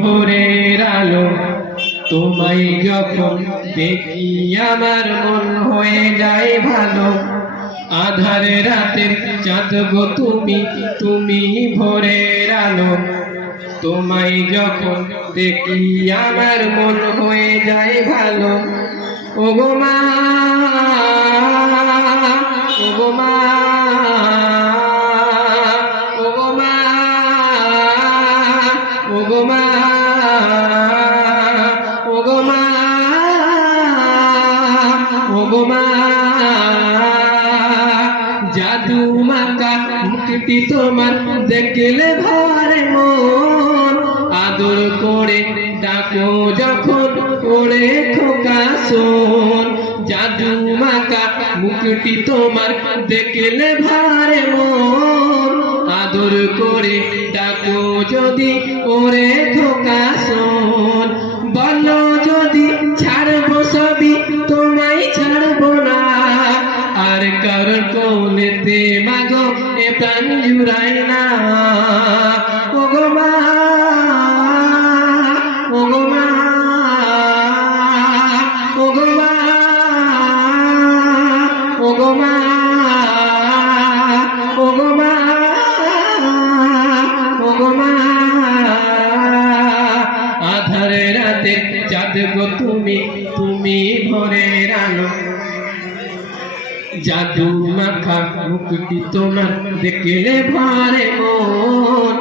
ভোরের আলো তোমায় যখন দেখি আমার মন হয়ে যায় ভালো। আধার রাতের চাঁদ গো তুমি, তুমি ভোরের আলো। তোমায় যখন দেখি আমার মন হয়ে যায় ভালো। ও গো মা, ও গো মা, ও গো মা, ও গো মা, ও গো মা, ও গো মা। জাদু মাকা মুখটি তোমার দেখলে ভরে মন। আদর করে ডাকো যখন ওরে খোকা শোন। জাদু মাকা মুখটি তোমার দেখলে ভরে মন। আদর করে ডাকো যদি ওরে খোকা শোন। বলো যদি ছাড়বো সবই তোমায় ছাড়বো না। আর কারোর কোলেতে মাগো এ প্রাণ জুড়ায় না। ও গো মা, ও গো মা, ও গো মা, ও গো মা, ও গো মা, ও গো মা। আধারে রাতে চাঁদ গো তুমি, তুমি ভোরের আলো। জাদু মাখা মুখটি তোমার দেখলে ভরে মন।